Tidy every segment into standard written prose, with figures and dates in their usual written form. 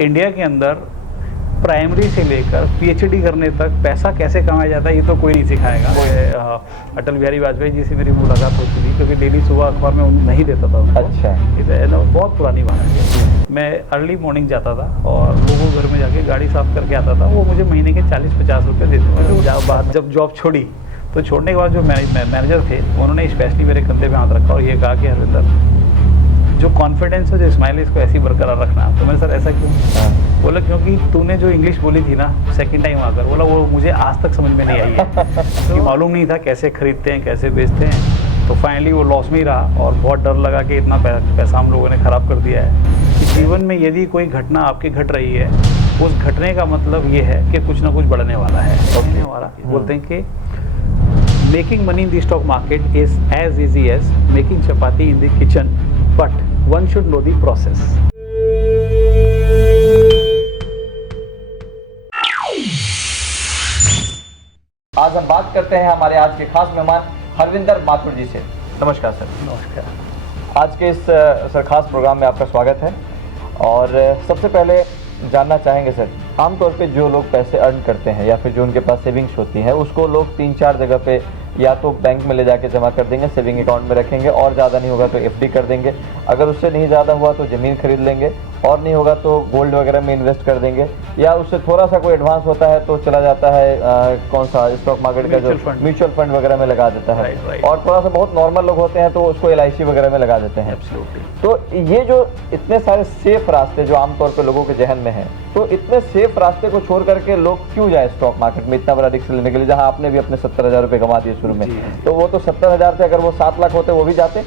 India के अंदर primary से लेकर पीएचडी करने तक पैसा कैसे कमाया जाता है ये तो कोई नहीं सिखाएगा। अटल बिहारी वाजपेयी जी से मेरी मुलाकात होती थी, क्योंकि डेली सुबह अखबार में नहीं देता था उनको। अच्छा। ये तो बहुत पुरानी बात है। मैं अर्ली मॉर्निंग जाता था और लोगों घर में जाके गाड़ी साफ करके आता था। वो मुझे महीने के 40-50 रुपये देते थे। जब जॉब छोड़ी तो छोड़ने के बाद जो मैनेजर थे उन्होंने स्पेशली मेरे कंधे पे हाथ रखा और ये कहा कि हरविंदर, जो कॉन्फिडेंस है, जो स्माइल है, इसको ऐसी बरकरार रखना। तो मैंने सर ऐसा क्यों? बोला क्योंकि तूने जो इंग्लिश बोली थी ना सेकंड टाइम आकर, बोला वो मुझे आज तक समझ में नहीं आई है। कि मालूम नहीं था कैसे खरीदते हैं, कैसे बेचते हैं। तो फाइनली वो लॉस में ही रहा और बहुत डर लगा कि इतना पैसा हम लोगों ने ख़राब कर दिया है। कि जीवन में यदि कोई घटना आपकी घट रही है, उस घटने का मतलब ये है कि कुछ ना कुछ बढ़ने वाला है। हमारा बोलते हैं कि making money in the stock market is as easy as making chapati in the kitchen, but one should know the process. आज हम बात करते हैं हमारे आज के खास मेहमान हरविंदर माथुर जी से। नमस्कार सर। नमस्कार। आज के इस सर खास प्रोग्राम में आपका स्वागत है। और सबसे पहले जानना चाहेंगे सर, आमतौर पे जो लोग पैसे अर्न करते हैं या फिर जो उनके पास सेविंग्स होती हैं, उसको लोग 3-4 जगह पे या तो बैंक में ले जाके जमा कर देंगे, सेविंग अकाउंट में रखेंगे, और ज़्यादा नहीं होगा तो एफडी कर देंगे, अगर उससे नहीं ज़्यादा हुआ तो ज़मीन खरीद लेंगे, और नहीं होगा तो गोल्ड वगैरह में इन्वेस्ट कर देंगे, या उससे थोड़ा सा कोई एडवांस होता है तो चला जाता है कौन सा स्टॉक मार्केट का जो म्यूचुअल फंड वगैरह में लगा देता है। और थोड़ा सा बहुत नॉर्मल लोग होते हैं तो उसको LIC वगैरह में लगा देते हैं। तो ये जो इतने सारे सेफ रास्ते जो आमतौर पर लोगों के जहन में हैं, तो इतने सेफ रास्ते को छोड़ करके लोग क्यों जाए स्टॉक मार्केट में इतना बड़ा रिस्क लेने के लिए, जहां आपने भी अपने 70,000 रुपये कमा दिए शुरू में, तो वो तो 70,000 से अगर वो 7 लाख होते वो भी जाते।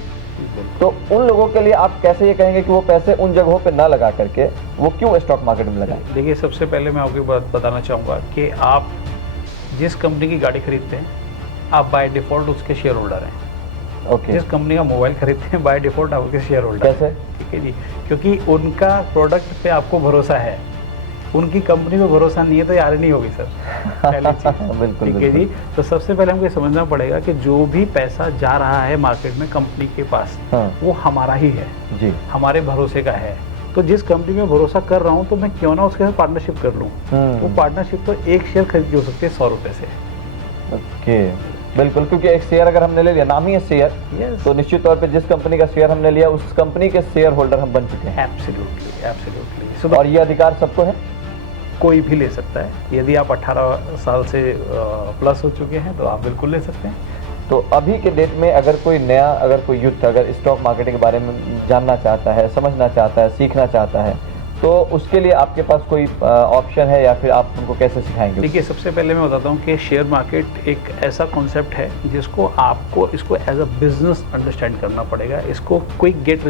तो उन लोगों के लिए आप कैसे ये कहेंगे कि वो पैसे उन जगहों पे ना लगा करके वो क्यों स्टॉक मार्केट में लगाएं? देखिए, सबसे पहले मैं आपको बात बताना चाहूँगा कि आप जिस कंपनी की गाड़ी खरीदते हैं, आप बाय डिफ़ॉल्ट उसके शेयर होल्डर हैं। ओके। जिस कंपनी का मोबाइल खरीदते हैं, बाय डिफ़ॉल्ट आप उसके शेयर होल्डर। कैसे? ठीक है जी, क्योंकि उनका प्रोडक्ट पे आपको भरोसा है, उनकी कंपनी को भरोसा नहीं है तो यार नहीं होगी सर। पहली चीज़। बिल्कुल। ठीक है जी। तो सबसे पहले हमको ये समझना पड़ेगा कि जो भी पैसा जा रहा है मार्केट में कंपनी के पास, वो हमारा ही है जी, हमारे भरोसे का है। तो जिस कंपनी में भरोसा कर रहा हूँ तो मैं क्यों ना उसके साथ पार्टनरशिप कर लूँ। वो पार्टनरशिप तो एक शेयर खरीद के हो सकती है 100 रुपये से। ओके, बिल्कुल, क्योंकि एक शेयर अगर हमने ले लिया, नाम ही है शेयर, तो निश्चित तौर पे जिस कंपनी का शेयर हमने लिया उस कंपनी के शेयर होल्डर हम बन चुके हैं। Absolutely, absolutely. और ये अधिकार सबको है, कोई भी ले सकता है। यदि आप 18 साल से प्लस हो चुके हैं तो आप बिल्कुल ले सकते हैं। तो अभी के डेट में अगर कोई नया, अगर कोई यूथ अगर स्टॉक मार्केटिंग के बारे में जानना चाहता है, समझना चाहता है, सीखना चाहता है, तो उसके लिए आपके पास कोई ऑप्शन है या फिर आप उनको कैसे सिखाएंगे? देखिए, सबसे पहले मैं बताता हूँ कि शेयर मार्केट एक ऐसा कॉन्सेप्ट है जिसको आपको इसको एज अ बिजनेस अंडरस्टैंड करना पड़ेगा। इसको कोई गेट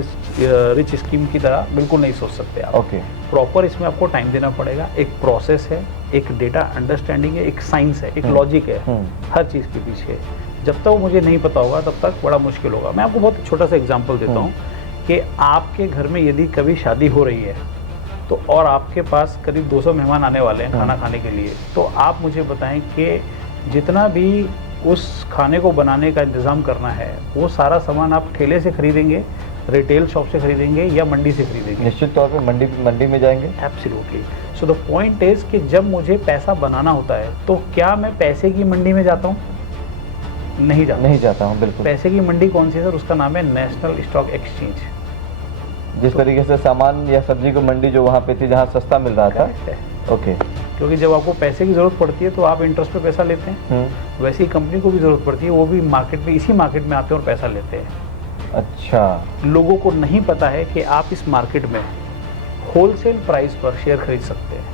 रिच स्कीम की तरह बिल्कुल नहीं सोच सकते आप। ओके। प्रॉपर इसमें आपको टाइम देना पड़ेगा। एक प्रोसेस है, एक डेटा अंडरस्टैंडिंग है, एक साइंस है, एक लॉजिक है हर चीज़ के पीछे। जब तक मुझे नहीं पता होगा तब तक बड़ा मुश्किल होगा। मैं आपको बहुत छोटा सा एग्जांपल देता हूँ कि आपके घर में यदि कभी शादी हो रही है तो और आपके पास करीब 200 मेहमान आने वाले हैं खाना खाने के लिए, तो आप मुझे बताएं कि जितना भी उस खाने को बनाने का इंतज़ाम करना है वो सारा सामान आप ठेले से खरीदेंगे, रिटेल शॉप से खरीदेंगे या मंडी से खरीदेंगे? निश्चित तौर पे मंडी में जाएंगे। Absolutely. So the point is कि जब मुझे पैसा बनाना होता है तो क्या मैं पैसे की मंडी में जाता हूँ? नहीं जाता हूँ। बिल्कुल। पैसे की मंडी कौन सी है सर? उसका नाम है नेशनल स्टॉक एक्सचेंज। जिस तरीके से सामान या सब्जी की मंडी जो वहाँ पे थी जहाँ सस्ता मिल रहा था। ओके। क्योंकि जब आपको पैसे की ज़रूरत पड़ती है तो आप इंटरेस्ट पे पैसा लेते हैं। वैसे ही कंपनी को भी ज़रूरत पड़ती है, वो भी मार्केट में, इसी मार्केट में आते हैं और पैसा लेते हैं। अच्छा। लोगों को नहीं पता है कि आप इस मार्केट में होलसेल प्राइस पर शेयर खरीद सकते हैं।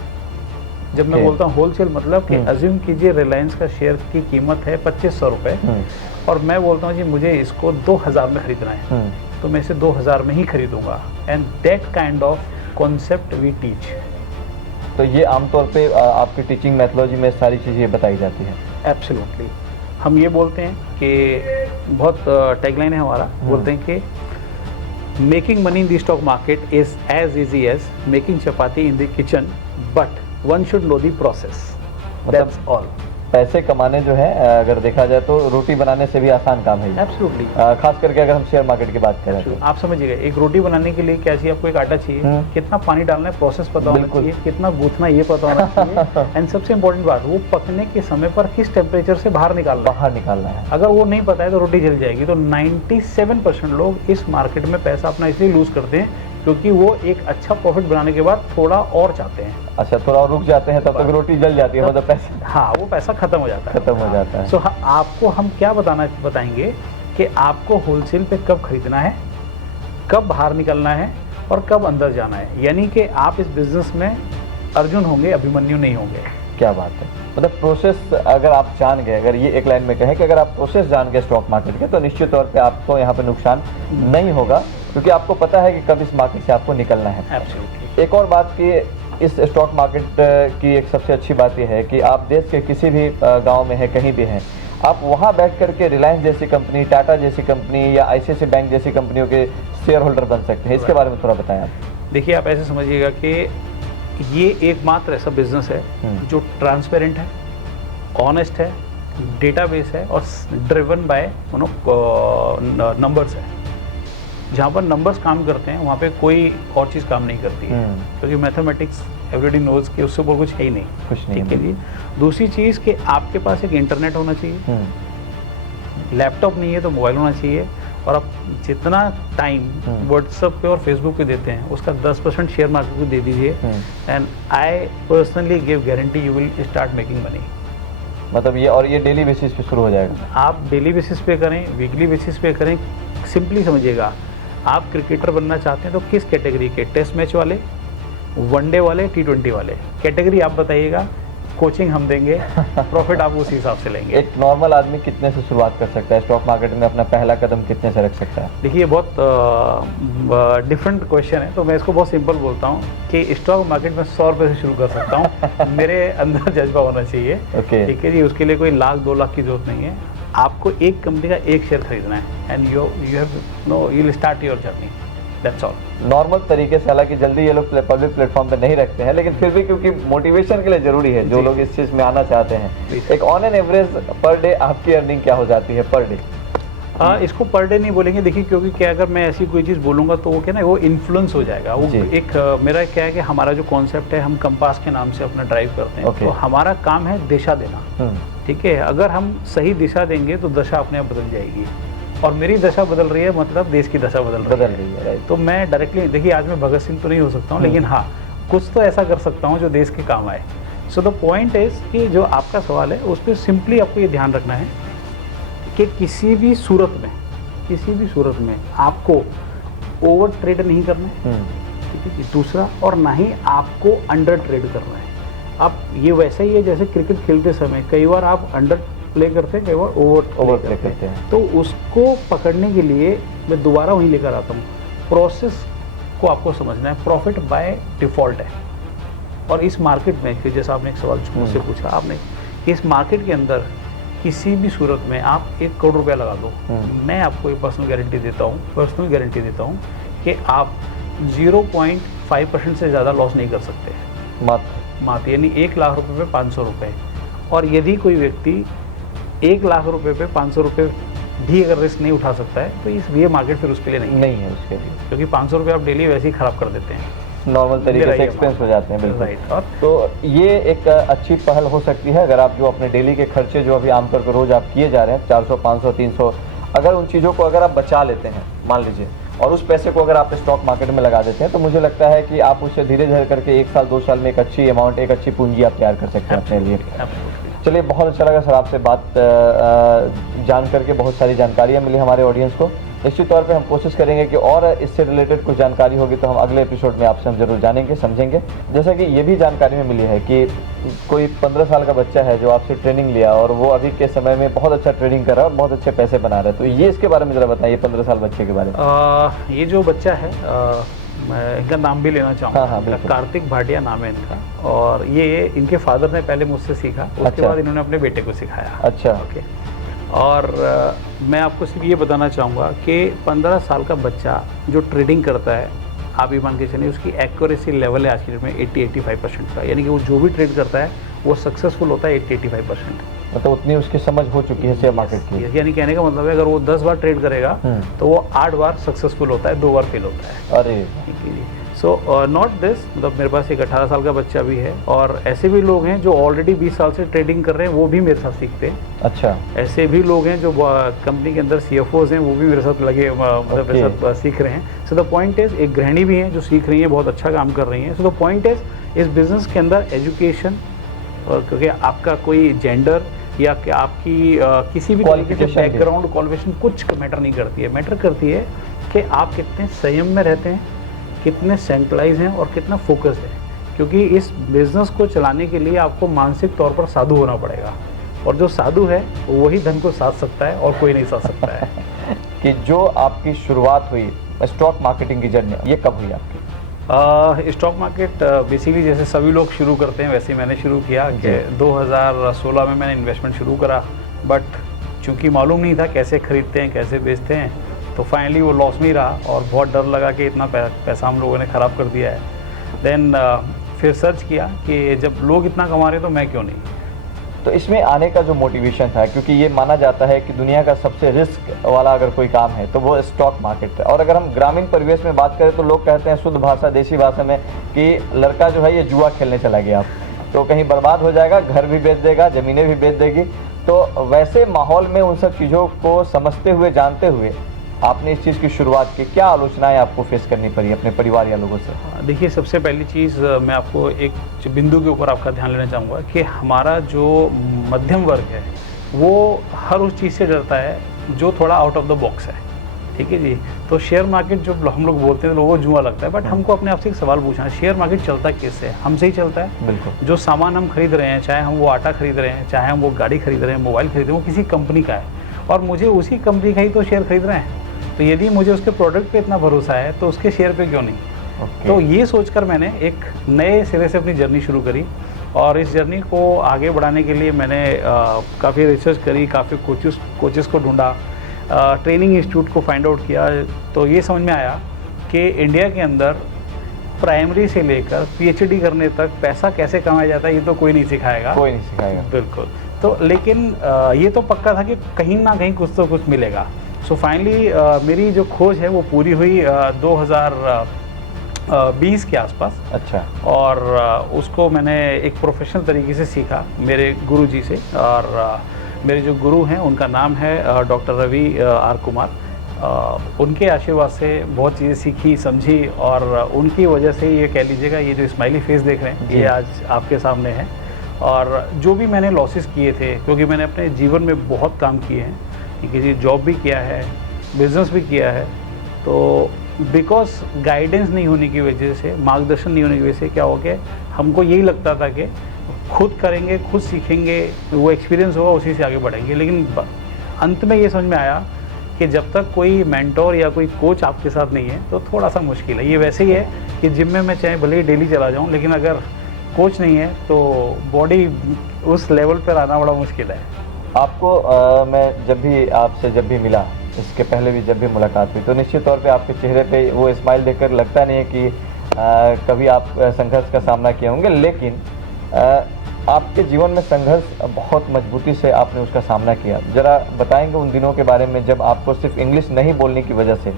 जब मैं बोलता हूँ होलसेल, मतलब कि अज्यूम कीजिए रिलायंस का शेयर की कीमत है 2500 रुपये और मैं बोलता हूँ जी मुझे इसको 2000 में खरीदना है, तो मैं इसे 2000 में ही खरीदूंगा। And that kind of concept we teach. तो ये आमतौर पे आपकी टीचिंग मेथोलॉजी में सारी चीज़ें बताई जाती हैं। एब्सोल्युटली। हम ये बोलते हैं कि बहुत टैगलाइन है हमारा, बोलते हैं कि making money in the stock market is as easy as making chapati in the kitchen, but one should know the process. That's all. पैसे कमाने जो है अगर देखा जाए तो रोटी बनाने से भी आसान काम है ये। एब्सोल्युटली। खास करके अगर हम शेयर मार्केट की बात करें तो। आप समझिएगा, एक रोटी बनाने के लिए क्या चाहिए आपको? एक आटा चाहिए, कितना पानी डालना है प्रोसेस पता होना बिल्कुल। चाहिए, कितना गूंथना ये पता होना चाहिए, एंड सबसे इंपॉर्टेंट बात, वो पकने के समय पर किस टेम्परेचर से बाहर निकालना है। अगर वो नहीं पता है तो रोटी जल जाएगी। तो 97% लोग इस मार्केट में पैसा अपना इसलिए लूज करते हैं क्योंकि वो एक अच्छा प्रॉफिट बनाने के बाद थोड़ा और चाहते हैं। अच्छा, थोड़ा और रुक जाते हैं तब तक रोटी जल जाती है, मतलब पैसे, हाँ, वो पैसा खत्म हो जाता है। खत्म हो जाता है। सो आपको हम क्या बताएंगे कि आपको होलसेल पे कब खरीदना है, कब बाहर निकलना है और कब अंदर जाना है। यानी कि आप इस बिजनेस में अर्जुन होंगे, अभिमन्यु नहीं होंगे। क्या बात है, मतलब प्रोसेस अगर आप जान गए, अगर ये एक लाइन में कहें कि अगर आप प्रोसेस जान गए स्टॉक मार्केट के, तो निश्चित तौर पे आपको यहाँ पे नुकसान नहीं होगा, क्योंकि आपको पता है कि कब इस मार्केट से आपको निकलना है। एब्सोल्युटली। एक और बात कि इस स्टॉक मार्केट की एक सबसे अच्छी बात यह है कि आप देश के किसी भी गांव में हैं, कहीं भी हैं, आप वहां बैठ करके रिलायंस जैसी कंपनी, टाटा जैसी कंपनी या आईसीआईसी बैंक जैसी कंपनियों के शेयर होल्डर बन सकते हैं। इसके बारे में थोड़ा बताएं आप। देखिए, आप ऐसे समझिएगा कि ये एकमात्र ऐसा बिजनेस है जो ट्रांसपेरेंट है, ऑनेस्ट है, डेटाबेस है और ड्रिवन बाय नंबर्स है। जहाँ पर नंबर्स काम करते हैं वहाँ पे कोई और चीज़ काम नहीं करती है, क्योंकि मैथमेटिक्स एवरीबॉडी नोज कि उससे ऊपर कुछ है ही नहीं। कुछ नहीं ठीक है जी। दूसरी चीज़ कि आपके पास एक इंटरनेट होना चाहिए, लैपटॉप नहीं है तो मोबाइल होना चाहिए, और आप जितना टाइम व्हाट्सएप पे और फेसबुक पे देते हैं उसका 10% शेयर मार्केट को दे दीजिए, and I personally give guarantee you will start making money. मतलब ये डेली बेसिस पे शुरू हो जाएगा। आप डेली बेसिस पे करें, वीकली बेसिस पे करें। सिंपली समझिएगा, आप क्रिकेटर बनना चाहते हैं तो किस कैटेगरी के? टेस्ट मैच वाले, वनडे वाले, T20 वाले? कैटेगरी आप बताइएगा, कोचिंग हम देंगे, प्रॉफिट आप उसी हिसाब से लेंगे। एक नॉर्मल आदमी कितने से शुरुआत कर सकता है स्टॉक मार्केट में, अपना पहला कदम कितने से रख सकता है? देखिए, बहुत डिफरेंट क्वेश्चन है, तो मैं इसको बहुत सिंपल बोलता हूँ कि स्टॉक मार्केट में 100 रुपये से शुरू कर सकता हूँ। मेरे अंदर जज्बा होना चाहिए। ठीक है जी। उसके लिए कोई लाख 2 लाख की जरूरत नहीं है। आपको एक कंपनी का एक शेयर खरीदना है, and you will start your journey, that's all. Normal तरीके से, हालांकि जल्दी ये लोग पब्लिक प्लेटफॉर्म पे नहीं रखते हैं, लेकिन फिर भी क्योंकि मोटिवेशन के लिए जरूरी है, जो लोग इस चीज में आना चाहते हैं। एक on an average per day आपकी अर्निंग क्या हो जाती है पर डे? इसको पर डे नहीं बोलेंगे, देखिए, क्योंकि क्या, अगर मैं ऐसी कोई चीज़ बोलूँगा तो वो क्या ना, वो इन्फ्लुएंस हो जाएगा। वो एक मेरा क्या है कि हमारा जो कॉन्सेप्ट है, हम कंपास के नाम से अपना ड्राइव करते हैं। तो हमारा काम है दिशा देना। ठीक है, अगर हम सही दिशा देंगे तो दशा अपने आप बदल जाएगी, और मेरी दशा बदल रही है, मतलब देश की दशा बदल रही है। तो मैं डायरेक्टली, देखिए, आज मैं भगत सिंह तो नहीं हो सकता हूँ, लेकिन हाँ, कुछ तो ऐसा कर सकता हूँ जो देश के काम आए। सो द पॉइंट इज कि जो आपका सवाल है उस पर सिंपली आपको ये ध्यान रखना है कि किसी भी सूरत में आपको ओवर ट्रेड नहीं करना है। ठीक है। दूसरा, और ना ही आपको अंडर ट्रेड करना है। आप ये वैसा ही है जैसे क्रिकेट खेलते समय कई बार आप अंडर प्ले करते हैं, कई बार ओवर प्ले करते हैं। तो उसको पकड़ने के लिए मैं दोबारा वहीं लेकर आता हूँ, प्रोसेस को आपको समझना है। प्रॉफिट बाय डिफॉल्ट है, और इस मार्केट में फिर जैसा आपने एक सवाल मुझसे पूछा आपने, इस मार्केट के अंदर किसी भी सूरत में आप 1 करोड़ रुपया लगा दो, मैं आपको एक पर्सनल गारंटी देता हूँ कि आप 0.5% से ज़्यादा लॉस नहीं कर सकते। मात्र यानी 1 लाख रुपए पे 500 रुपये। और यदि कोई व्यक्ति 1 लाख रुपए पे 500 रुपये भी अगर रिस्क नहीं उठा सकता है, तो ये मार्केट फिर उसके लिए नहीं है उसके लिए, क्योंकि 500 रुपये आप डेली वैसे ही खराब कर देते हैं, नॉर्मल तरीके से एक्सपेंस हो जाते हैं। बिल्कुल राइट। और तो ये एक अच्छी पहल हो सकती है, अगर आप जो अपने डेली के खर्चे जो अभी आमतौर पर रोज आप किए जा रहे हैं 400, 500, 300, अगर उन चीज़ों को अगर आप बचा लेते हैं, मान लीजिए, और उस पैसे को अगर आप स्टॉक मार्केट में लगा देते हैं, तो मुझे लगता है कि आप उससे धीरे धीरे करके 1 साल 2 साल में एक अच्छी अमाउंट, एक अच्छी पूंजी आप तैयार कर सकते हैं अपने लिए। चलिए, बहुत अच्छा लगा सर आपसे बात जान करके, बहुत सारी जानकारियाँ मिली हमारे ऑडियंस को। निश्चित तौर पे हम कोशिश करेंगे कि और इससे रिलेटेड कुछ जानकारी होगी तो हम अगले एपिसोड में आपसे हम जरूर जानेंगे, समझेंगे। जैसा कि ये भी जानकारी में मिली है कि कोई 15 साल का बच्चा है जो आपसे ट्रेनिंग लिया और वो अभी के समय में बहुत अच्छा ट्रेडिंग कर रहा है और बहुत अच्छे पैसे बना रहा है, तो ये इसके बारे में ज़रा बताइए, 15 साल बच्चे के बारे में। ये जो बच्चा है, मैं इनका नाम भी लेना चाहूँगा। हाँ, कार्तिक भाटिया नाम है इनका, और ये इनके फादर ने पहले मुझसे सीखा, उसके बाद इन्होंने अपने बेटे को सिखाया। अच्छा। ओके। और मैं आपको सिर्फ ये बताना चाहूँगा कि 15 साल का बच्चा जो ट्रेडिंग करता है, आप ये मान के चलिए उसकी एक्यूरेसी लेवल है आज की डेट में 80-85% का, यानी कि वो जो भी ट्रेड करता है वो सक्सेसफुल होता है 80-85%। मतलब उतनी उसकी समझ हो चुकी है शेयर मार्केट की। यानी कहने का मतलब है अगर वो 10 बार ट्रेड करेगा तो वो 8 बार सक्सेसफुल होता है, 2 बार फेल होता है। अरे ठीक है जी। सो नॉट दिस, मतलब मेरे पास एक 18 साल का बच्चा भी है और ऐसे भी लोग हैं जो ऑलरेडी 20 साल से ट्रेडिंग कर रहे हैं, वो भी मेरे साथ सीखते हैं। अच्छा। ऐसे भी लोग हैं जो कंपनी के अंदर CFOs हैं, वो भी मेरे साथ लगे, मतलब मेरे साथ सीख रहे हैं। सो द पॉइंट इज, एक गृहिणी भी हैं जो सीख रही हैं, बहुत अच्छा काम कर रही हैं। सो द पॉइंट इज, इस बिजनेस के अंदर एजुकेशन, क्योंकि आपका कोई जेंडर या कि आपकी किसी भी तरीके से बैकग्राउंड क्वालिफिकेशन कुछ मैटर नहीं करती है। मैटर करती है कि आप कितने संयम में रहते हैं, कितने सेंट्रलाइज हैं और कितना फोकस है, क्योंकि इस बिज़नेस को चलाने के लिए आपको मानसिक तौर पर साधु होना पड़ेगा, और जो साधु है वही धन को साध सकता है और कोई नहीं साध सकता है। कि जो आपकी शुरुआत हुई स्टॉक मार्केटिंग की जर्नी, ये कब हुई आपकी? स्टॉक मार्केट बेसिकली जैसे सभी लोग शुरू करते हैं वैसे ही मैंने शुरू किया कि 2016 में मैंने इन्वेस्टमेंट शुरू करा, बट चूंकि मालूम नहीं था कैसे खरीदते हैं कैसे बेचते हैं, तो फाइनली वो लॉस में ही रहा और बहुत डर लगा कि इतना पैसा हम लोगों ने ख़राब कर दिया है। देन फिर सर्च किया कि जब लोग इतना कमा रहे हैं तो मैं क्यों नहीं। तो इसमें आने का जो मोटिवेशन था, क्योंकि ये माना जाता है कि दुनिया का सबसे रिस्क वाला अगर कोई काम है तो वो स्टॉक मार्केट है। और अगर हम ग्रामीण परिवेश में बात करें तो लोग कहते हैं शुद्ध भाषा देसी भाषा में कि लड़का जो है ये जुआ खेलने चला गया, तो कहीं बर्बाद हो जाएगा, घर भी बेच देगा, ज़मीनें भी बेच देगी। तो वैसे माहौल में उन सब चीज़ों को समझते हुए जानते हुए आपने इस चीज़ की शुरुआत की, क्या आलोचनाएं आपको फेस करनी पड़ी अपने परिवार या लोगों से? देखिए, सबसे पहली चीज़ मैं आपको एक बिंदु के ऊपर आपका ध्यान लेना चाहूँगा कि हमारा जो मध्यम वर्ग है वो हर उस चीज़ से डरता है जो थोड़ा आउट ऑफ द बॉक्स है। ठीक है जी। तो शेयर मार्केट जो हम लोग बोलते हैं लोगों को जुआ लगता है, बट हमको अपने आप से एक सवाल पूछना है, शेयर मार्केट चलता कैसे है? हमसे ही चलता है। बिल्कुल। जो सामान हम खरीद रहे हैं, चाहे हम वो आटा खरीद रहे हैं, चाहे हम वो गाड़ी खरीद रहे हैं, मोबाइल खरीद रहे हैं, वो किसी कंपनी का है और मुझे उसी कंपनी का ही तो शेयर खरीद रहे हैं। तो यदि मुझे उसके प्रोडक्ट पे इतना भरोसा है तो उसके शेयर पे क्यों नहीं। तो ये सोचकर मैंने एक नए सिरे से अपनी जर्नी शुरू करी और इस जर्नी को आगे बढ़ाने के लिए मैंने काफ़ी रिसर्च करी, काफ़ी कोचेस को ढूंढा, ट्रेनिंग इंस्टीट्यूट को फाइंड आउट किया। तो ये समझ में आया कि इंडिया के अंदर प्राइमरी से लेकर PhD करने तक पैसा कैसे कमाया जाता है ये तो कोई नहीं सिखाएगा। कोई नहीं सिखाएगा। बिल्कुल। तो लेकिन ये तो पक्का था कि कहीं ना कहीं कुछ तो कुछ मिलेगा। सो फाइनली मेरी जो खोज है वो पूरी हुई 2020 के आसपास। अच्छा। और उसको मैंने एक प्रोफेशनल तरीके से सीखा मेरे गुरुजी से, और मेरे जो गुरु हैं उनका नाम है डॉक्टर रवि आर कुमार। उनके आशीर्वाद से बहुत चीज़ें सीखी समझी और उनकी वजह से ये कह लीजिएगा ये जो स्माइली फेस देख रहे हैं ये आज आपके सामने है। और जो भी मैंने लॉसेस किए थे, क्योंकि मैंने अपने जीवन में बहुत काम किए हैं, ठीक है जी, जॉब भी किया है, बिजनेस भी किया है, तो बिकॉज गाइडेंस नहीं होने की वजह से, मार्गदर्शन नहीं होने की वजह से क्या हो गया, हमको यही लगता था कि खुद करेंगे, खुद सीखेंगे, वो एक्सपीरियंस होगा उसी से आगे बढ़ेंगे। लेकिन अंत में ये समझ में आया कि जब तक कोई मेंटोर या कोई कोच आपके साथ नहीं है तो थोड़ा सा मुश्किल है। ये वैसे ही है कि जिम में मैं चाहे भले ही डेली चला जाऊँ, लेकिन अगर कोच नहीं है तो बॉडी उस लेवल पर आना बड़ा मुश्किल है। आपको मैं जब भी मिला, इसके पहले भी जब भी मुलाकात हुई, तो निश्चित तौर पे आपके चेहरे पे वो स्माइल देखकर लगता नहीं है कि कभी आप संघर्ष का सामना किए होंगे, लेकिन आपके जीवन में संघर्ष बहुत मजबूती से आपने उसका सामना किया। ज़रा बताएंगे उन दिनों के बारे में जब आपको सिर्फ इंग्लिश नहीं बोलने की वजह से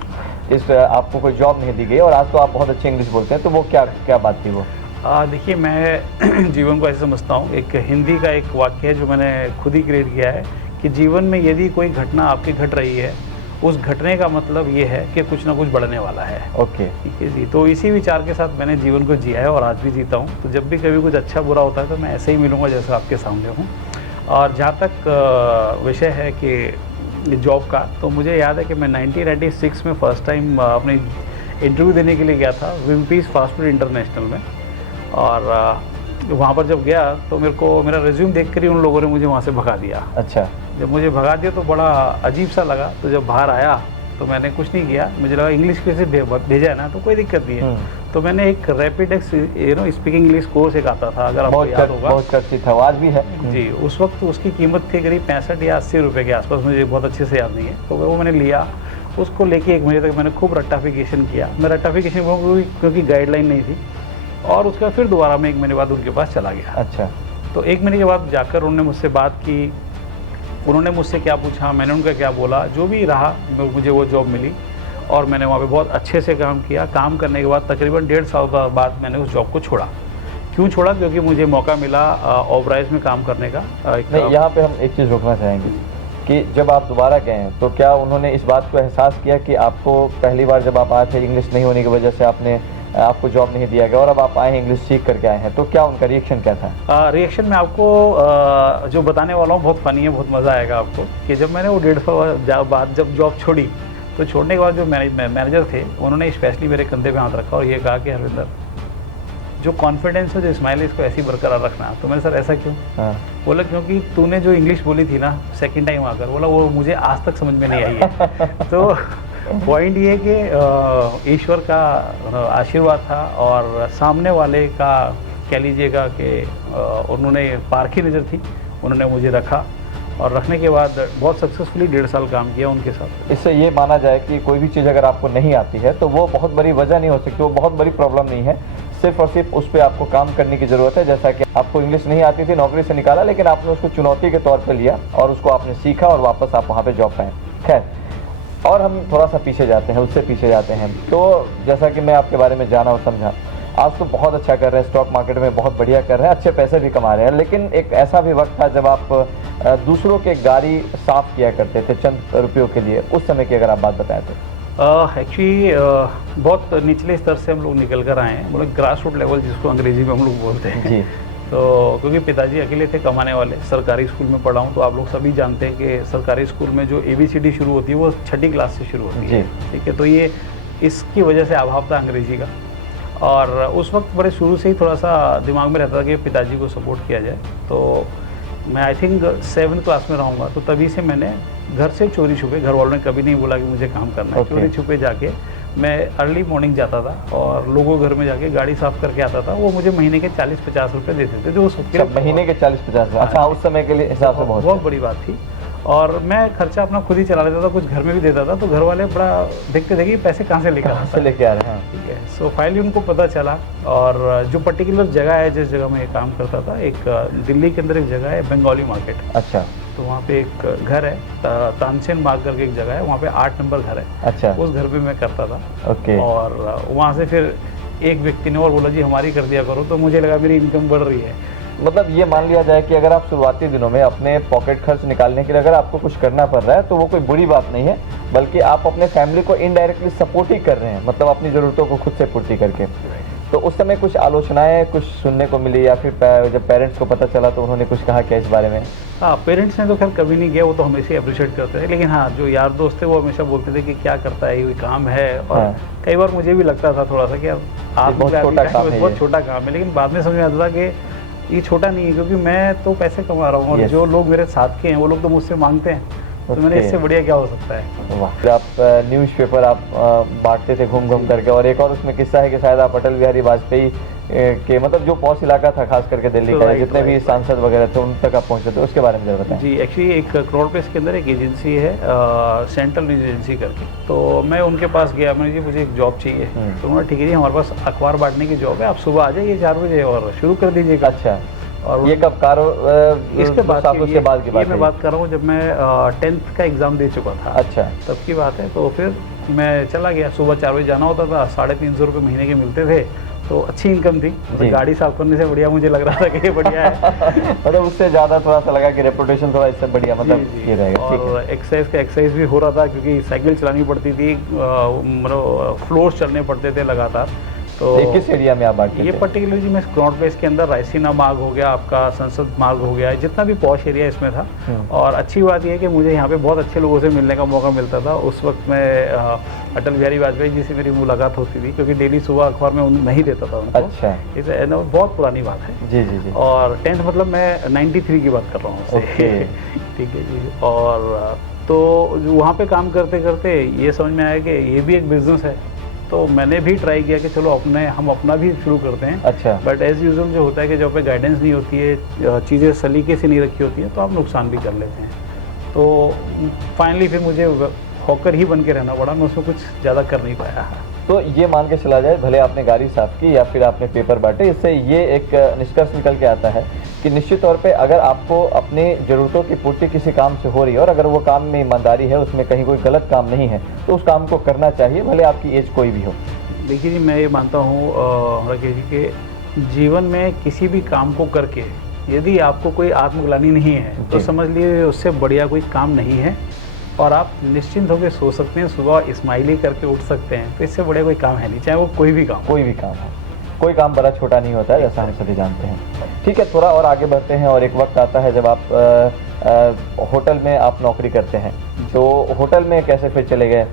आपको कोई जॉब नहीं दी गई और आज तो आप बहुत अच्छी इंग्लिश बोलते हैं, तो वो क्या बात थी वो? देखिए, मैं जीवन को ऐसे समझता हूँ, एक हिंदी का एक वाक्य है जो मैंने खुद ही क्रिएट किया है कि जीवन में यदि कोई घटना आपकी घट रही है, उस घटने का मतलब ये है कि कुछ ना कुछ बढ़ने वाला है। ओके। ठीक है जी। तो इसी विचार के साथ मैंने जीवन को जिया है और आज भी जीता हूँ। तो जब भी कभी कुछ अच्छा बुरा होता है तो मैं ऐसे ही मिलूँगा जैसे आपके सामने हूँ। और जहाँ तक विषय है कि जॉब का, तो मुझे याद है कि मैं 1996 में फ़र्स्ट टाइम अपनी इंटरव्यू देने के लिए गया था विम्पीज़ फास्ट फूड इंटरनेशनल में। और वहाँ पर जब गया तो मेरा रिज्यूम देखकर ही उन लोगों ने मुझे वहाँ से भगा दिया। अच्छा। जब मुझे भगा दिया तो बड़ा अजीब सा लगा। तो जब बाहर आया तो मैंने कुछ नहीं किया, मुझे लगा इंग्लिश के से भेजा है ना तो कोई दिक्कत नहीं है। तो मैंने एक रैपिडेक्स स्पीकिंग इंग्लिश कोर्स एक आता था, अगर आपको याद होगा, बहुत चर्चित था, आज भी है जी। उस वक्त उसकी कीमत थी करीब 65 या 80 रुपये के आसपास, मुझे बहुत अच्छे से याद नहीं है। तो वो मैंने लिया उसको लेके 1 महीने तक मैंने खूब रट्टाफिकेशन किया। मैं रट्टाफिकेशन क्योंकि गाइडलाइन नहीं थी, और उसके बाद फिर दोबारा मैं 1 महीने बाद उनके पास चला गया। अच्छा। तो 1 महीने के बाद जाकर उन्होंने मुझसे बात की, उन्होंने मुझसे क्या पूछा, मैंने उनका क्या बोला, जो भी रहा मुझे वो जॉब मिली और मैंने वहाँ पे बहुत अच्छे से काम किया। काम करने के बाद तकरीबन 1.5 साल बाद मैंने उस जॉब को छोड़ा। क्यों छोड़ा? क्योंकि मुझे मौका मिला ओबराइज में काम करने का। नहीं, यहाँ पे हम एक चीज़ रोकना चाहेंगे कि जब आप दोबारा गए हैं तो क्या उन्होंने इस बात को एहसास किया कि आपको पहली बार जब आप आए थे इंग्लिश नहीं होने की वजह से आपको जॉब नहीं दिया गया और अब आप आए हैं इंग्लिश सीख करके आए हैं, तो क्या उनका रिएक्शन क्या था? रिएक्शन मैं आपको जो बताने वाला हूँ बहुत फ़नी है, बहुत मज़ा आएगा आपको। कि जब मैंने वो 1.5 साल बाद जब जॉब छोड़ी, तो छोड़ने के बाद जो मैनेजर थे उन्होंने स्पेशली मेरे कंधे पे हाथ रखा और ये कहा कि हरविंदर, जो कॉन्फिडेंस है, जो स्माइल है, इसको ऐसी बरकरार रखना। तो मैंने सर ऐसा क्यों? बोला क्योंकि तूने जो इंग्लिश बोली थी ना सेकंड टाइम आकर, बोला वो मुझे आज तक समझ में नहीं आई है। तो पॉइंट ये कि ईश्वर का आशीर्वाद था और सामने वाले का कह लीजिएगा कि उन्होंने पारखी नज़र थी, उन्होंने मुझे रखा और रखने के बाद बहुत सक्सेसफुली 1.5 साल काम किया उनके साथ। इससे ये माना जाए कि कोई भी चीज़ अगर आपको नहीं आती है तो वो बहुत बड़ी वजह नहीं हो सकती, वो बहुत बड़ी प्रॉब्लम नहीं है, सिर्फ और सिर्फ उस पर आपको काम करने की ज़रूरत है। जैसा कि आपको इंग्लिश नहीं आती थी, नौकरी से निकाला, लेकिन आपने उसको चुनौती के तौर पर लिया और उसको आपने सीखा और वापस आप वहाँ पर जॉब पाएँ। खैर, और हम थोड़ा सा पीछे जाते हैं, उससे पीछे जाते हैं। तो जैसा कि मैं आपके बारे में जाना और समझा, आज तो बहुत अच्छा कर रहे हैं, स्टॉक मार्केट में बहुत बढ़िया कर रहे हैं, अच्छे पैसे भी कमा रहे हैं, लेकिन एक ऐसा भी वक्त था जब आप दूसरों के गाड़ी साफ किया करते थे चंद रुपयों के लिए। उस समय की अगर आप बात बताएं तो। एक्चुअली बहुत निचले स्तर से हम लोग निकल कर आए हैं, मतलब ग्रास रूट लेवल जिसको अंग्रेजी में हम लोग बोलते हैं जी। तो क्योंकि पिताजी अकेले थे कमाने वाले, सरकारी स्कूल में पढ़ा हूँ, तो आप लोग सभी जानते हैं कि सरकारी स्कूल में जो ABCD शुरू होती है वो 6ठी क्लास से शुरू होती है। ठीक है, तो ये इसकी वजह से अभाव था अंग्रेजी का, और उस वक्त बड़े शुरू से ही थोड़ा सा दिमाग में रहता था कि पिताजी को सपोर्ट किया जाए। तो मैं आई थिंक 7th क्लास में रहूँगा, तो तभी से मैंने घर से चोरी छुपे, घर वालों ने कभी नहीं बोला कि मुझे काम करना है, चोरी छुपे जाके मैं अर्ली मॉर्निंग जाता था और लोगों घर में जाके गाड़ी साफ करके आता था। वो मुझे महीने के 40-50 रुपये देते थे, जो उस महीने के 40-50? अच्छा, उस समय के लिए हिसाब से बहुत बड़ी बात थी। और मैं खर्चा अपना खुद ही चला लेता था, कुछ घर में भी देता था, तो घर वाले बड़ा देखते थे कि पैसे कहाँ से लेकर आ रहे हैं। ठीक है, सो फाइनली उनको पता चला, और जो पर्टिकुलर जगह है जिस जगह में ये काम करता था, एक दिल्ली के अंदर एक जगह है बंगाली मार्केट। अच्छा। तो वहाँ पे एक घर है, तानसेन बाग करके एक जगह है, वहाँ पे 8 नंबर घर है। अच्छा। उस घर पे मैं करता था। ओके। और वहाँ से फिर एक व्यक्ति ने और बोला जी हमारी कर दिया करो, तो मुझे लगा मेरी इनकम बढ़ रही है। मतलब ये मान लिया जाए कि अगर आप शुरुआती दिनों में अपने पॉकेट खर्च निकालने के लिए अगर आपको कुछ करना पड़ रहा है तो वो कोई बुरी बात नहीं है, बल्कि आप अपने फैमिली को इनडायरेक्टली सपोर्ट ही कर रहे हैं, मतलब अपनी ज़रूरतों को खुद से पूर्ति करके। तो उस समय कुछ आलोचनाएं कुछ सुनने को मिली, या फिर जब पेरेंट्स को पता चला तो उन्होंने कुछ कहा क्या इस बारे में? हाँ, पेरेंट्स ने तो खैर कभी नहीं किया, वो तो हमेशा अप्रिशिएट करते थे, लेकिन हाँ जो यार दोस्त थे वो हमेशा बोलते थे कि क्या करता है, ये काम है। और कई बार मुझे भी लगता था थोड़ा सा कि आप बहुत छोटा काम है, लेकिन बाद में समझ में आता था कि ये छोटा नहीं है, क्योंकि मैं तो पैसे कमा रहा हूँ और जो लोग मेरे साथ के हैं वो लोग तो मुझसे मांगते हैं, तो मैंने इससे बढ़िया क्या हो सकता है। वाह। आप न्यूज़पेपर आप बांटते थे घूम घूम करके, और एक और उसमें किस्सा है कि शायद आप अटल बिहारी वाजपेयी के मतलब जो पॉश इलाका था खास करके दिल्ली का, जितने भी सांसद वगैरह थे उन तक आप पहुंचे थे, उसके बारे में जरा बताएं। जी, एक्चुअली एक करोड़ रुपये के अंदर एक एजेंसी है सेंट्रल न्यूज एजेंसी करके, तो मैं उनके पास गया, मैंने जी मुझे एक जॉब चाहिए। तो उन्होंने ठीक है जी हमारे पास अखबार बांटने की जॉब है, आप सुबह आ जाइए 4 बजे और शुरू कर दीजिएगा। अच्छा। और ये कब इसके बाद की बात ये मैं बात कर रहा हूँ जब मैं 10th का एग्ज़ाम दे चुका था। अच्छा। तब की बात है। तो फिर मैं चला गया, सुबह 4 बजे जाना होता था, 350 रुपये महीने के मिलते थे, तो अच्छी इनकम थी। तो गाड़ी साफ करने से बढ़िया मुझे लग रहा था कि ये बढ़िया है। मतलब उससे ज़्यादा थोड़ा सा लगा कि रेपुटेशन थोड़ा इससे बढ़िया मतलब ये रहेगा। और एक्सरसाइज भी हो रहा था, क्योंकि साइकिल चलानी पड़ती थी, मतलब फ्लोर्स चलने पड़ते थे लगातार। तो किस एरिया में आप बात करते हैं? ये पर्टिकुलरली मैं क्नॉट प्लेस के अंदर रायसीना मार्ग हो गया, आपका संसद मार्ग हो गया, जितना भी पॉश एरिया इसमें था। और अच्छी बात यह है कि मुझे यहाँ पे बहुत अच्छे लोगों से मिलने का मौका मिलता था। उस वक्त मैं अटल बिहारी वाजपेयी जी से मेरी मुलाकात होती थी, क्योंकि डेली सुबह अखबार में नहीं देता था उनको। अच्छा। इसे बहुत पुरानी बात है। जी जी जी। और 10th मतलब मैं 93 की बात कर रहा हूँ। ठीक है जी। और तो वहाँ पे काम करते करते ये समझ में आया कि ये भी एक बिजनेस है, तो मैंने भी ट्राई किया कि चलो हम अपना भी शुरू करते हैं। अच्छा। बट एज़ यूजुअल जो होता है कि जब पे गाइडेंस नहीं होती है, चीज़ें सलीके से नहीं रखी होती हैं, तो आप नुकसान भी कर लेते हैं। तो फाइनली फिर मुझे ठोकर ही बन के रहना पड़ा, मैं उसमें कुछ ज़्यादा कर नहीं पाया। तो ये मान के चला जाए, भले आपने गाड़ी साफ की या फिर आपने पेपर बांटे, इससे ये एक निष्कर्ष निकल के आता है कि निश्चित तौर पे अगर आपको अपनी ज़रूरतों की पूर्ति किसी काम से हो रही है और अगर वो काम में ईमानदारी है, उसमें कहीं कोई गलत काम नहीं है, तो उस काम को करना चाहिए, भले आपकी एज कोई भी हो। देखिए जी, मैं ये मानता हूँ राकेश जी कि जीवन में किसी भी काम को करके यदि आपको कोई आत्मग्लानि नहीं है तो जी। समझ लीजिए उससे बढ़िया कोई काम नहीं है और आप निश्चिंत होकर सो सकते हैं, सुबह स्माइली करके उठ सकते हैं, तो इससे बढ़िया कोई काम है नहीं, चाहे वो कोई भी काम हो, कोई काम बड़ा छोटा नहीं होता है, जैसा हम सभी जानते हैं। ठीक है, थोड़ा और आगे बढ़ते हैं और एक वक्त आता है जब आप होटल में आप नौकरी करते हैं, तो होटल में कैसे फिर चले गए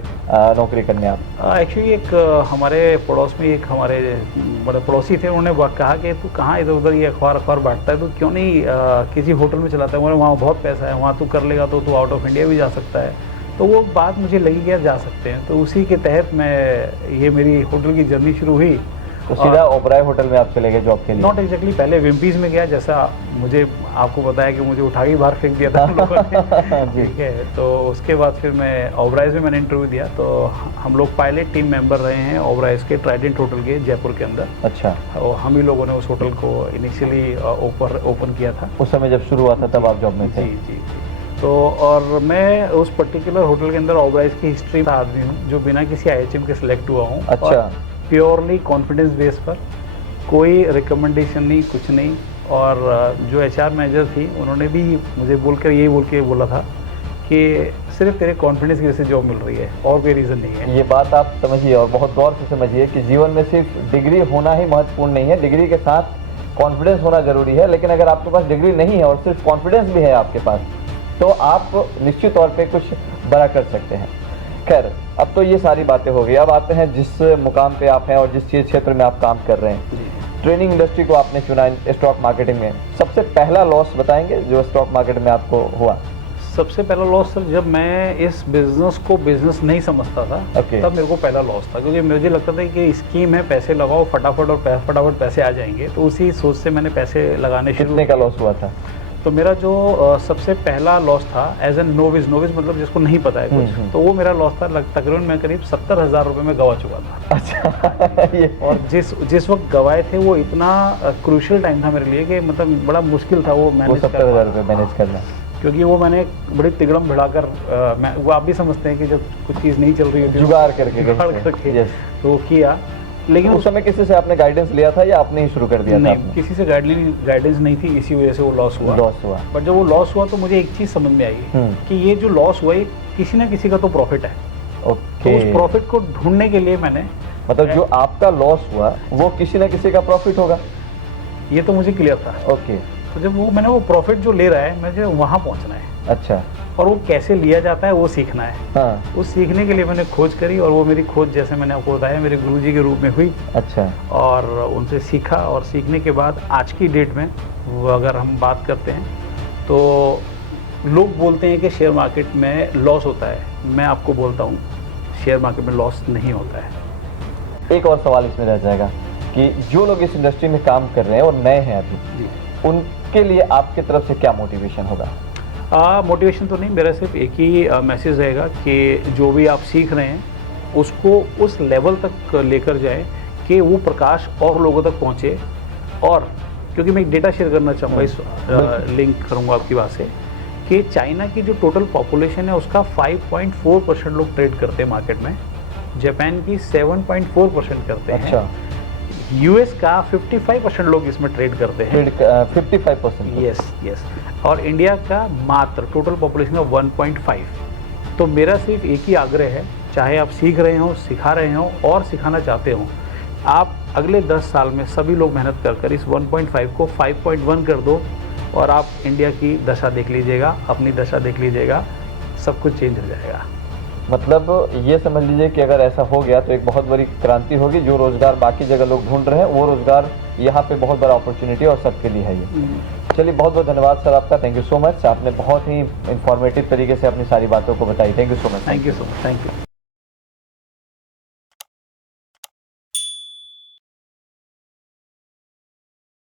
नौकरी करने आप? एक्चुअली एक हमारे पड़ोस में एक हमारे बड़े पड़ोसी थे, उन्होंने कहा कि तू कहाँ इधर उधर ये अखबार बांटता है, तो क्यों नहीं किसी होटल में चलाता है, बोले वहाँ बहुत पैसा है, वहाँ तू कर लेगा तो तू आउट ऑफ इंडिया भी जा सकता है। तो वो बात मुझे लगी कि यार जा सकते हैं, तो उसी के तहत ये मेरी होटल की जर्नी शुरू हुई। तो सीधा ओबराय होटल में आप चले गए जॉब के लिए? नॉट एग्जैक्टली, पहले विम्पीज में गया, जैसा मुझे आपको बताया कि मुझे उठा के बाहर फेंक दिया था हम लोगों ने। ठीक है, तो उसके बाद फिर मैं ओबराइज में मैंने इंटरव्यू दिया, तो हम लोग पायलट टीम मेंबर रहे हैं ओबराइज के ट्राइडेंट होटल के जयपुर के अंदर। अच्छा। और हम ही लोगों ने उस होटल को इनिशियली ओपन किया था। उस समय जब शुरू हुआ था तब आप जॉब में थे? जी जी। तो और मैं उस पर्टिकुलर होटल के अंदर ओबराइज की हिस्ट्री का आदमी हूँ जो बिना किसी IHM के सिलेक्ट हुआ हूँ। अच्छा। प्योरली कॉन्फिडेंस बेस पर, कोई रिकमेंडेशन नहीं, कुछ नहीं। और जो HR मैनेजर थी उन्होंने भी मुझे यही बोल के बोला था कि सिर्फ तेरे कॉन्फिडेंस की वजह से जॉब मिल रही है और कोई रीज़न नहीं है। ये बात आप समझिए और बहुत गौर से समझिए कि जीवन में सिर्फ डिग्री होना ही महत्वपूर्ण नहीं है, डिग्री के साथ कॉन्फिडेंस होना जरूरी है। लेकिन अगर आपके पास डिग्री नहीं है और सिर्फ कॉन्फिडेंस भी है आपके पास, तो आप निश्चित तौर पे कुछ बड़ा कर सकते हैं। खैर, अब तो ये सारी बातें हो गई, अब आते हैं जिस मुकाम पे आप हैं और जिस क्षेत्र में आप काम कर रहे हैं। ट्रेनिंग इंडस्ट्री को आपने चुना, स्टॉक मार्केटिंग में। सबसे पहला लॉस बताएंगे जो स्टॉक मार्केट में आपको हुआ? सबसे पहला लॉस सर, जब मैं इस बिजनेस को बिजनेस नहीं समझता था, तब मेरे को पहला लॉस था, क्योंकि मुझे लगता था कि स्कीम है, पैसे लगाओ फटाफट और फटाफट पैसे आ जाएंगे, तो उसी सोच से मैंने पैसे लगाने शुरू। कितने का लॉस हुआ था? तो मेरा जो सबसे पहला लॉस था एज एन नोविस मतलब जिसको नहीं पता है कुछ, तो वो मेरा लॉस था तकरीबन मैं करीब 70,000 रुपये में गवा चुका था। अच्छा। ये और जिस वक्त गवाए थे वो इतना क्रूशियल टाइम था मेरे लिए कि मतलब बड़ा मुश्किल था वो मैनेज 70,000 रुपये मैनेज करना, क्योंकि वो मैंने बड़ी तिगड़म भिड़ाकर वो आप भी समझते हैं कि जब कुछ चीज़ नहीं चल रही होती, जुगाड़ करके तो किया। लेकिन उस समय किसी से आपने गाइडेंस लिया था या आपने ही शुरू कर दिया था? नहीं, किसी से गाइडेंस नहीं थी, इसी वजह से वो लॉस हुआ। पर जब वो लॉस हुआ तो मुझे एक चीज़ समझ में आई कि ये जो लॉस हुआ, ये किसी ना किसी का तो प्रॉफिट है। तो उस प्रॉफिट को ढूंढने के लिए मैंने, मतलब जो आपका लॉस हुआ वो किसी ना किसी का प्रॉफिट होगा, ये तो मुझे क्लियर था। ओके। तो जब मैंने वो प्रॉफिट जो ले रहा है, मुझे वहाँ पहुँचना है। अच्छा। और वो कैसे लिया जाता है वो सीखना है। हाँ। वो सीखने के लिए मैंने खोज करी, और वो मेरी खोज, जैसे मैंने आपको बताया, मेरे गुरुजी के रूप में हुई। अच्छा। और उनसे सीखा, और सीखने के बाद आज की डेट में वो अगर हम बात करते हैं तो लोग बोलते हैं कि शेयर मार्केट में लॉस होता है। मैं आपको बोलता हूँ शेयर मार्केट में लॉस नहीं होता है। एक और सवाल इसमें रह जाएगा कि जो लोग इस इंडस्ट्री में काम कर रहे हैं और नए हैं अभी, उनके लिए आपकी तरफ से क्या मोटिवेशन होगा? मोटिवेशन तो नहीं, मेरा सिर्फ एक ही मैसेज रहेगा कि जो भी आप सीख रहे हैं उसको उस लेवल तक लेकर जाएं कि वो प्रकाश और लोगों तक पहुंचे। और क्योंकि मैं एक डेटा शेयर करना चाहूँगा, इस लिंक करूँगा आपकी बात से, कि चाइना की जो टोटल पॉपुलेशन है उसका 5.4% लोग ट्रेड करते हैं मार्केट में, जापान की 7.4% करते हैं। अच्छा। US का 55% लोग इसमें ट्रेड करते हैं। 55%? यस। और इंडिया का मात्र टोटल पॉपुलेशन का 1.5। तो मेरा सिर्फ एक ही आग्रह है, चाहे आप सीख रहे हो, सिखा रहे हो और सिखाना चाहते हो, आप अगले 10 साल में सभी लोग मेहनत कर इस 1.5 को 5.1 कर दो, और आप इंडिया की दशा देख लीजिएगा, अपनी दशा देख लीजिएगा, सब कुछ चेंज हो जाएगा। मतलब ये समझ लीजिए कि अगर ऐसा हो गया तो एक बहुत बड़ी क्रांति होगी। जो रोजगार बाकी जगह लोग ढूंढ रहे हैं, वो रोजगार यहाँ पे बहुत बड़ा अपॉर्चुनिटी और सबके लिए है ये। चलिए, बहुत बहुत धन्यवाद सर आपका, थैंक यू सो मच। आपने बहुत ही इंफॉर्मेटिव तरीके से अपनी सारी बातों को बताई। Thank you so much. Thank you so much. Thank you.